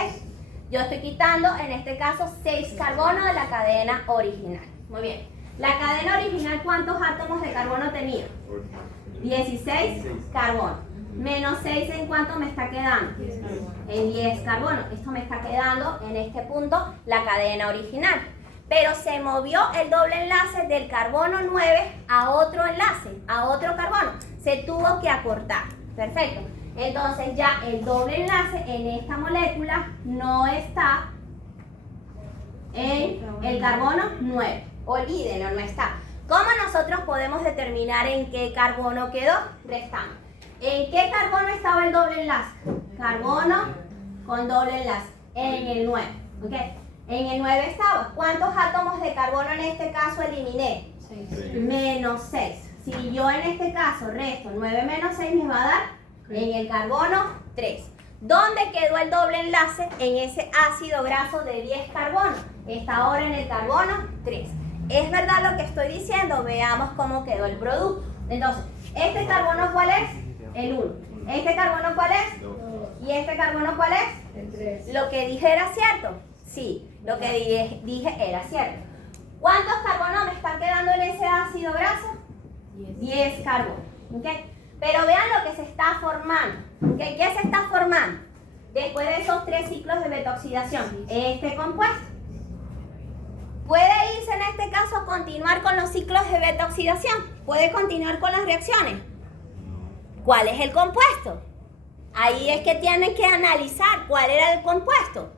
Yo estoy quitando, en este caso, 6 carbonos de la cadena original. Muy bien. La cadena original, ¿cuántos átomos de carbono tenía? 16 carbonos. -6, ¿en cuánto me está quedando? En 10 carbonos. Esto me está quedando, en este punto, la cadena original. Pero se movió el doble enlace del carbono 9 a otro enlace, a otro carbono. Se tuvo que acortar. Perfecto. Entonces ya el doble enlace en esta molécula no está en el carbono 9. Olvídenlo, no está. ¿Cómo nosotros podemos determinar en qué carbono quedó? Restamos. ¿En qué carbono estaba el doble enlace? Carbono con doble enlace. En el 9. ¿Ok? En el 9 estaba. ¿Cuántos átomos de carbono en este caso eliminé? 6. Si yo en este caso resto 9 menos 6 me va a dar en el carbono 3. ¿Dónde quedó el doble enlace? En ese ácido graso de 10 carbonos. Está ahora en el carbono 3. ¿Es verdad lo que estoy diciendo? Veamos cómo quedó el producto. Entonces, ¿este carbono cuál es? El 1. ¿Este carbono cuál es? 2. ¿Y este carbono cuál es? El 3. ¿Lo que dije era cierto? Sí, lo que dije era cierto. ¿Cuántos carbonos me están quedando en ese ácido graso? 10 carbonos. ¿Okay? Pero vean lo que se está formando. ¿Okay? ¿Qué se está formando? Después de esos 3 ciclos de beta-oxidación, este compuesto. ¿Puede irse en este caso a continuar con los ciclos de beta-oxidación? ¿Puede continuar con las reacciones? ¿Cuál es el compuesto? Ahí es que tienen que analizar cuál era el compuesto.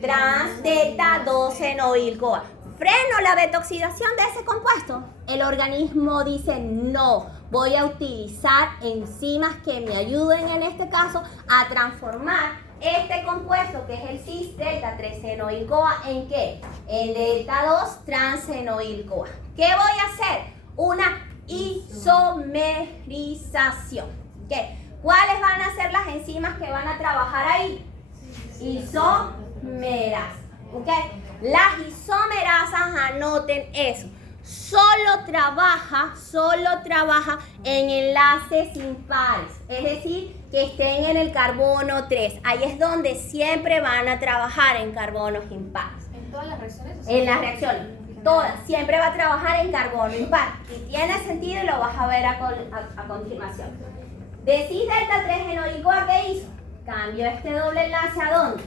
Trans-delta 2-fenoil-CoA. ¿Freno la beta-oxidación de ese compuesto? El organismo dice no, voy a utilizar enzimas que me ayuden en este caso a transformar este compuesto que es el cis-delta 3-fenoil-CoA ¿en qué? En delta 2 trans-fenoil-CoA. ¿Qué voy a hacer? Una isomerización. ¿Qué? ¿Cuáles van a ser las enzimas que van a trabajar ahí? Isomerasas. ¿Ok? Las isomerasas, anoten eso. Solo trabaja en enlaces impares. Es decir, que estén en el carbono 3. Ahí es donde siempre van a trabajar en carbonos impares. ¿En todas las reacciones? En las reacciones. Todas. Siempre va a trabajar en carbono impar. Y tiene sentido y lo vas a ver a continuación. De cis-delta 3-fenoil-CoA, ¿qué hizo? Cambió este doble enlace ¿a dónde?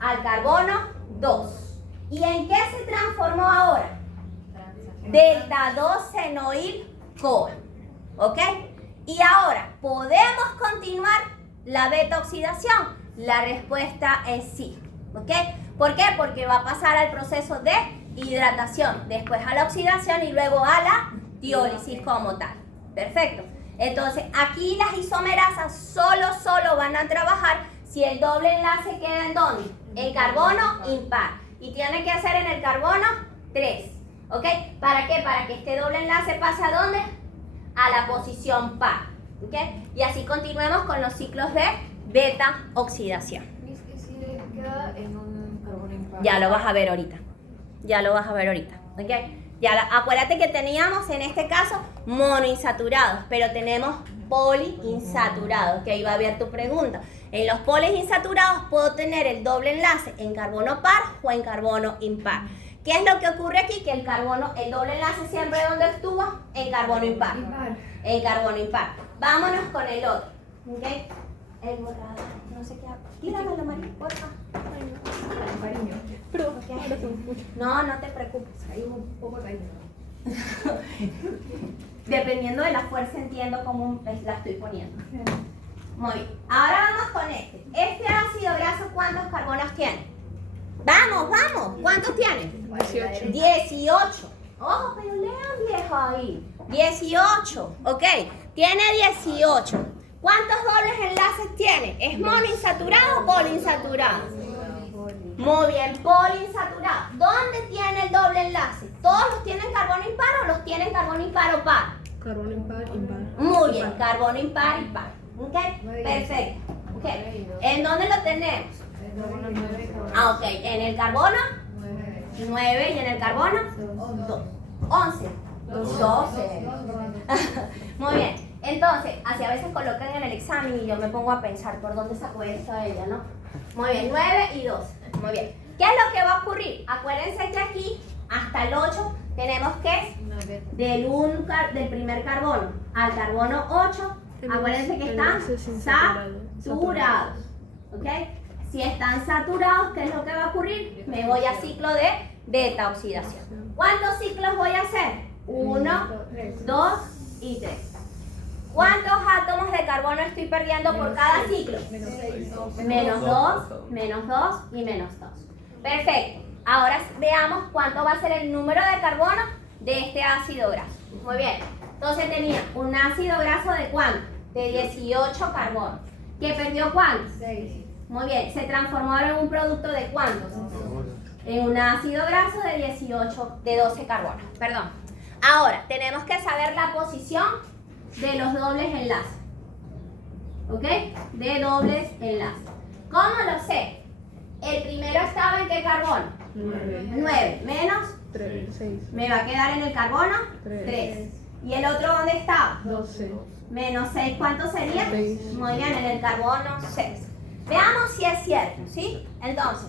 Al carbono 2. ¿Y en qué se transformó ahora? Delta 2-fenoil-CoA. ¿Ok? Y ahora, ¿podemos continuar la beta-oxidación? La respuesta es sí. ¿Ok? ¿Por qué? Porque va a pasar al proceso de hidratación, después a la oxidación y luego a la diólisis como tal. Perfecto. Entonces, aquí las isomerasas solo van a trabajar si el doble enlace queda ¿en dónde? En carbono impar. Y tiene que ser en el carbono 3. ¿Ok? ¿Para qué? Para que este doble enlace pase ¿a dónde? A la posición par. ¿Ok? Y así continuemos con los ciclos de beta oxidación. Es que si queda en un carbono impar. Ya lo vas a ver ahorita. ¿Ok? Acuérdate que teníamos en este caso monoinsaturados, pero tenemos poliinsaturados, que ahí va a ver tu pregunta. En los poliinsaturados puedo tener el doble enlace en carbono par o en carbono impar. ¿Qué es lo que ocurre aquí? Que el doble enlace siempre ¿dónde estuvo? En carbono impar. En carbono impar. Vámonos con el otro. ¿Ok? El borrador, no sé qué hago. Tíramelo, María, porfa. Cariño. Pero ahora te mucho. No, no te preocupes. Hay un poco de cariño. Dependiendo de la fuerza entiendo cómo la estoy poniendo. Muy bien. Ahora vamos con este. Este ácido graso, ¿cuántos carbonos tiene? Vamos. ¿Cuántos tiene? 18. Ojo, pero lean viejo ahí. 18. Ok. Tiene 18. ¿Cuántos dobles enlaces tiene? ¿Es monoinsaturado o poliinsaturado? Muy bien, poliinsaturado. ¿Dónde tiene el doble enlace? ¿Todos los tienen carbono impar o los tienen carbono impar o par? Carbono impar. Muy bien, carbono impar y par. ¿Ok? Perfecto. ¿Ok? ¿En dónde lo tenemos? Ok, en el carbono 9 y en el carbono 2. 11. 12. Muy bien. Entonces, así a veces colocan en el examen y yo me pongo a pensar por dónde sacó esta ella, ¿no? Muy bien, 9 y 12. Muy bien. ¿Qué es lo que va a ocurrir? Acuérdense que aquí, hasta el 8, tenemos que del primer carbono al carbono 8, acuérdense que están saturados. ¿Ok? Si están saturados, ¿qué es lo que va a ocurrir? Me voy a ciclo de beta oxidación. ¿Cuántos ciclos voy a hacer? 1, 2 y 3. ¿Cuántos átomos de carbono estoy perdiendo por cada ciclo? Menos 2, menos 2 y menos 2. Perfecto. Ahora veamos cuánto va a ser el número de carbono de este ácido graso. Muy bien. Entonces tenía un ácido graso de ¿cuánto? De 18 carbonos. ¿Que perdió cuánto? 6. Muy bien. ¿Se transformó ahora en un producto de cuántos? En un ácido graso de 12 carbonos. Perdón. Ahora, tenemos que saber la posición de los dobles enlaces. ¿Ok? De dobles enlaces. ¿Cómo lo sé? El primero estaba en ¿qué carbono? 9 menos 6. me va a quedar en el carbono 3. ¿Y el otro dónde estaba? 12. Menos 6, ¿cuánto sería? 6. Muy bien, en el carbono 6. Veamos si es cierto, ¿sí? Entonces,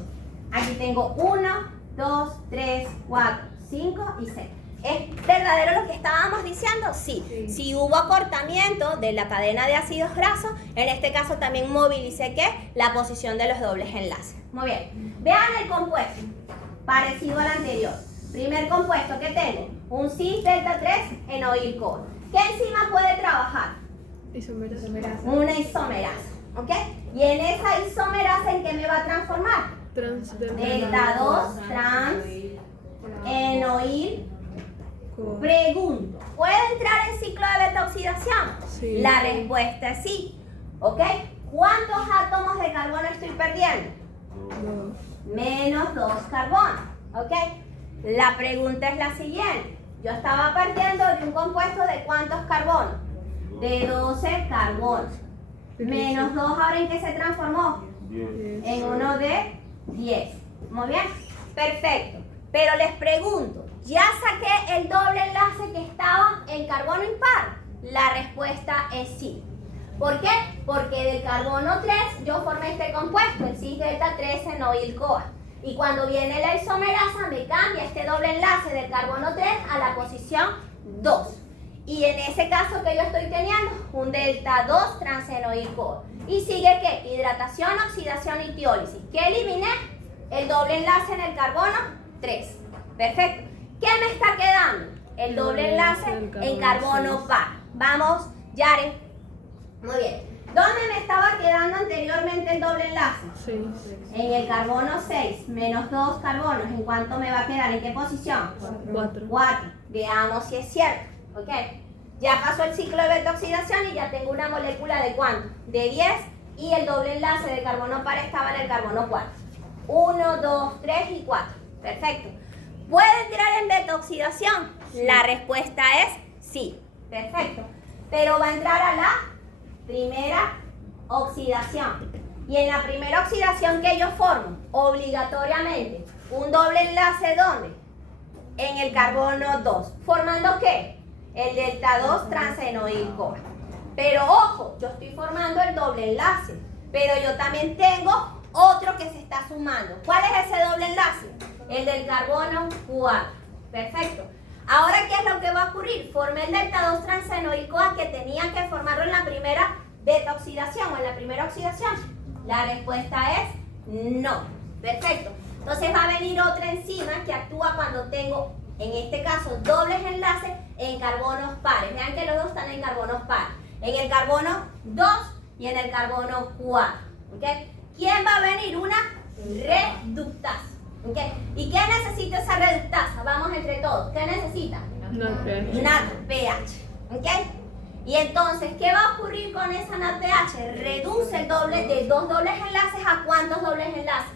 aquí tengo 1, 2, 3, 4, 5 y 6. ¿Es verdadero lo que estábamos diciendo? Sí. Si hubo acortamiento de la cadena de ácidos grasos, en este caso también movilicé ¿qué? La posición de los dobles enlaces. Muy bien. Vean el compuesto, parecido al anterior. Primer compuesto que tengo, un cis delta 3 enoil-CoA. ¿Qué enzima puede trabajar? Isomerasa. Una isomerasa. ¿Ok? Y en esa isomerasa, ¿en qué me va a transformar? Delta 2 trans enoil. Pregunto, ¿puede entrar en ciclo de beta oxidación? Sí. La respuesta es sí. ¿Ok? ¿Cuántos átomos de carbono estoy perdiendo? 2. Menos 2 carbonos. ¿Ok? La pregunta es la siguiente. Yo estaba perdiendo de un compuesto de ¿cuántos carbonos? De 12 carbonos. Menos 2, ¿ahora en qué se transformó? 10. En uno de 10. Muy bien. Perfecto. Pero les pregunto, ¿ya saqué el doble enlace que estaba en carbono impar? La respuesta es sí. ¿Por qué? Porque del carbono 3 yo formé este compuesto, el cis delta 3 enoil-CoA. Y cuando viene la isomerasa me cambia este doble enlace del carbono 3 a la posición 2. Y en ese caso que yo estoy teniendo, un delta 2 transenoil-CoA. Y sigue ¿qué? Hidratación, oxidación y tiólisis. ¿Qué eliminé? El doble enlace en el carbono 3. Perfecto. ¿Qué me está quedando? El doble enlace en carbono par. Vamos, Yaren. Muy bien. ¿Dónde me estaba quedando anteriormente el doble enlace? 6. En el carbono 6, menos 2 carbonos. ¿En cuánto me va a quedar? ¿En qué posición? 4. 4. Veamos si es cierto. ¿Ok? Ya pasó el ciclo de beta oxidación y ya tengo una molécula de ¿cuánto? De 10 y el doble enlace de carbono par estaba en el carbono 4. 1, 2, 3 y 4. Perfecto. ¿Puede entrar en beta oxidación? La respuesta es sí. Perfecto. Pero va a entrar a la primera oxidación. Y en la primera oxidación que yo formo, obligatoriamente, un doble enlace ¿dónde? En el carbono 2. ¿Formando qué? El delta 2 transenoil-CoA. Pero ojo, yo estoy formando el doble enlace. Pero yo también tengo otro que se está sumando. ¿Cuál es ese doble enlace? El del carbono 4. Perfecto. Ahora, ¿qué es lo que va a ocurrir? Formé el delta 2 transenoil-CoA que tenía que formarlo en la primera beta oxidación o en la primera oxidación. La respuesta es no. Perfecto. Entonces va a venir otra enzima que actúa cuando tengo, en este caso, dobles enlaces en carbonos pares. Vean que los dos están en carbonos pares. En el carbono 2 y en el carbono 4. ¿Okay? ¿Quién va a venir? Una reductasa. ¿Okay? ¿Y qué necesita esa reductasa? Vamos entre todos. ¿Qué necesita? NADPH. ¿Okay? Y entonces, ¿qué va a ocurrir con esa NADPH? Reduce el doble de 2 dobles enlaces ¿a cuántos dobles enlaces?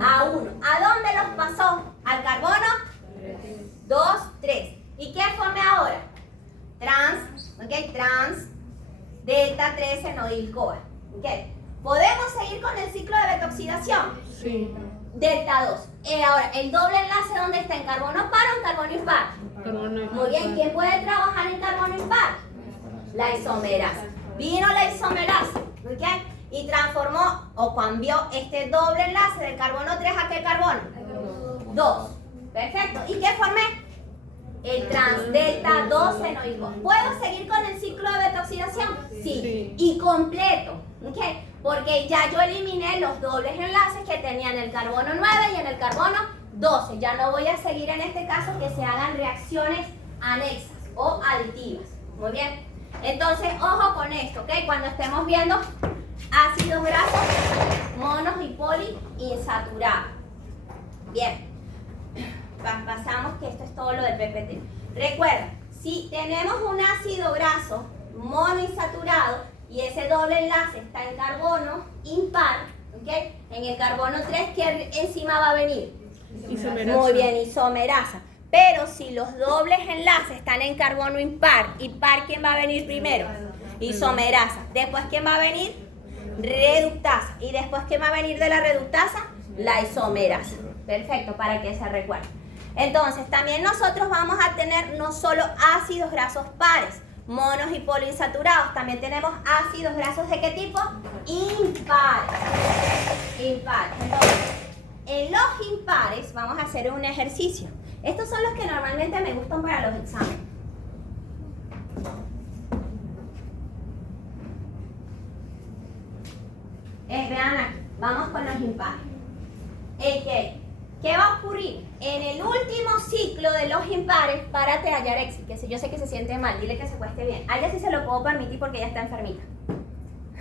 A 1. ¿A dónde los pasó? Al carbono 2, 3. ¿Y qué formé ahora? Trans, ¿ok? Trans delta 3 enoil-CoA. ¿Ok? ¿Podemos seguir con el ciclo de beta oxidación? Sí. Delta 2. Ahora, ¿el doble enlace dónde está? ¿En carbono par o en carbono impar? Muy bien, ¿quién puede trabajar en carbono impar? La isomerasa. Vino la isomerasa, ¿ok? Y transformó o cambió este doble enlace del carbono 3 a qué carbono? 2. Perfecto. ¿Y qué formé? El transdelta 2 senoico. ¿Puedo seguir con el ciclo de beta-oxidación? Sí. Y completo, ¿ok? Porque ya yo eliminé los dobles enlaces que tenía en el carbono 9 y en el carbono 12. Ya no voy a seguir en este caso que se hagan reacciones anexas o aditivas. Muy bien. Entonces, ojo con esto, ¿ok? Cuando estemos viendo ácidos grasos, monos y poliinsaturados. Bien. Pasamos que esto es todo lo del PPT. Recuerda, si tenemos un ácido graso monoinsaturado y ese doble enlace está en carbono impar, ¿ok? En el carbono 3, ¿qué enzima va a venir? Isomerasa. Muy bien, isomerasa. Pero si los dobles enlaces están en carbono impar, ¿quién va a venir primero? Isomerasa. Después, ¿quién va a venir? Reductasa. Y después, ¿quién va a venir de la reductasa? La isomerasa. Perfecto, para que se recuerde. Entonces, también nosotros vamos a tener no solo ácidos grasos pares, monos y poliinsaturados, también tenemos ácidos grasos ¿de qué tipo? Impares. Impares. Entonces, en los impares vamos a hacer un ejercicio. Estos son los que normalmente me gustan para los exámenes. Vean aquí, vamos con los impares. ¿Qué va a ocurrir? En el último ciclo de los impares, párate a Yarexi, que yo sé que se siente mal, dile que se cueste bien. A ella sí se lo puedo permitir porque ella está enfermita.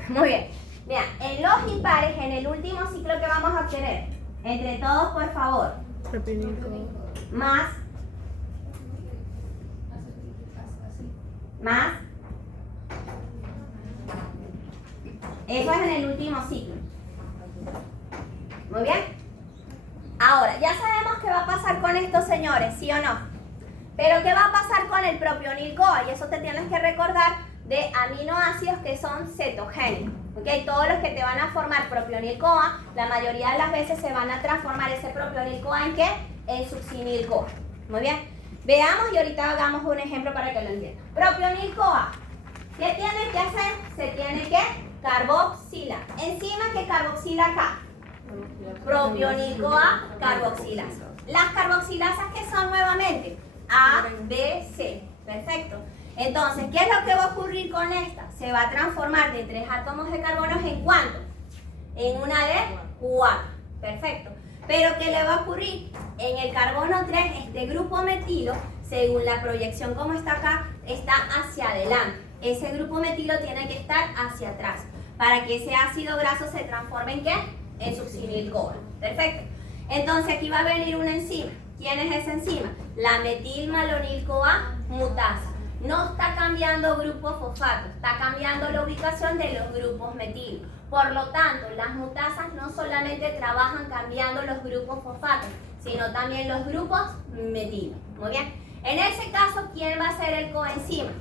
Muy bien. Vean, en los impares, en el último ciclo que vamos a obtener, entre todos, por favor, más, eso es en el último ciclo. Muy bien. Ahora, ya sabemos qué va a pasar con estos señores, ¿sí o no? Pero ¿qué va a pasar con el propionil-CoA? Y eso te tienes que recordar de aminoácidos que son cetogénicos. ¿Ok? Todos los que te van a formar propionil-CoA, la mayoría de las veces se van a transformar ese propionil-CoA ¿en qué? En succinil-CoA. Muy bien. Veamos y ahorita hagamos un ejemplo para que lo entiendan. Propionil-CoA. ¿Qué tiene que hacer? Se tiene que carboxilar. Enzima que carboxila acá. Propionil-CoA carboxilasa. Las carboxilasas que son nuevamente A, B, C. Perfecto. Entonces, ¿qué es lo que va a ocurrir con esta? Se va a transformar de 3 átomos de carbono ¿en cuánto? En una de 4. Perfecto. Pero ¿qué le va a ocurrir? En el carbono 3, este grupo metilo, según la proyección como está acá, está hacia adelante. Ese grupo metilo tiene que estar hacia atrás para que ese ácido graso se transforme ¿en qué? En succinil-CoA. Perfecto. Entonces aquí va a venir una enzima. ¿Quién es esa enzima? La metilmalonil-CoA mutasa. No está cambiando grupo fosfato, está cambiando la ubicación de los grupos metilo. Por lo tanto, las mutasas no solamente trabajan cambiando los grupos fosfatos, sino también los grupos metilo. Muy bien. En ese caso, ¿quién va a ser el coenzima?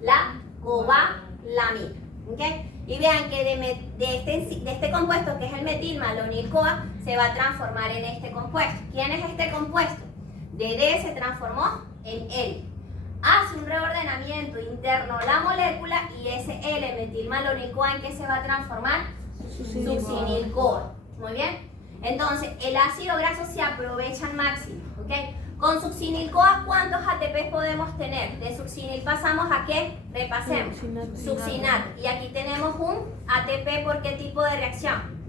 La cobalamina. ¿Ok? Y vean que de este compuesto, que es el metilmalonil-CoA, se va a transformar en este compuesto. ¿Quién es este compuesto? De D se transformó en L. Hace un reordenamiento interno la molécula y ese L-metilmalonil-CoA ¿en qué se va a transformar? Succinil-CoA. Muy bien. Entonces, el ácido graso se aprovecha al máximo. ¿Ok? Con succinil-CoA, ¿cuántos ATP podemos tener? De succinil pasamos a ¿qué? Repasemos. Succinato. Y aquí tenemos un ATP por ¿qué tipo de reacción?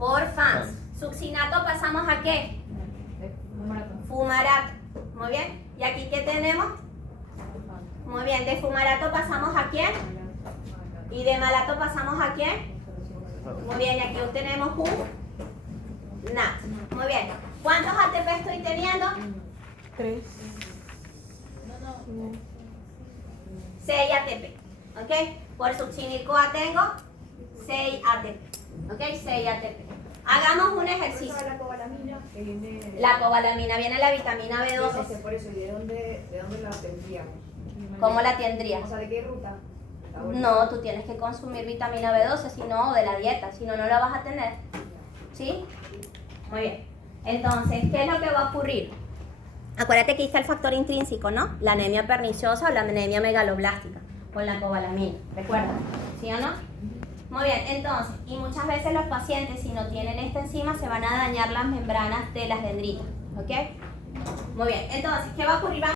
Por FANS. Succinato pasamos a ¿qué? Fumarato. Muy bien. ¿Y aquí qué tenemos? Muy bien. De fumarato pasamos a ¿quién? Y de malato pasamos a ¿quién? Muy bien. Y aquí obtenemos un NAT. Muy bien. ¿Cuántos ATP estoy teniendo? 3. 6 ATP. ¿Ok? Por succinil-CoA tengo 6 ATP. ¿Ok? 6 ATP. Hagamos un ejercicio. La cobalamina que viene. La cobalamina viene la vitamina B12. Por eso, ¿y de dónde la tendríamos? ¿Cómo la tendrías? O sea, ¿de qué ruta? No, tú tienes que consumir vitamina B12, si no, o de la dieta, si no, no la vas a tener. ¿Sí? Muy bien. Entonces, ¿qué es lo que va a ocurrir? Acuérdate que ahí está el factor intrínseco, ¿no? La anemia perniciosa o la anemia megaloblástica con la cobalamina, ¿recuerda? ¿Sí o no? Muy bien, entonces, y muchas veces los pacientes, si no tienen esta enzima, se van a dañar las membranas de las dendritas, ¿ok? Muy bien, entonces, ¿qué va a ocurrir?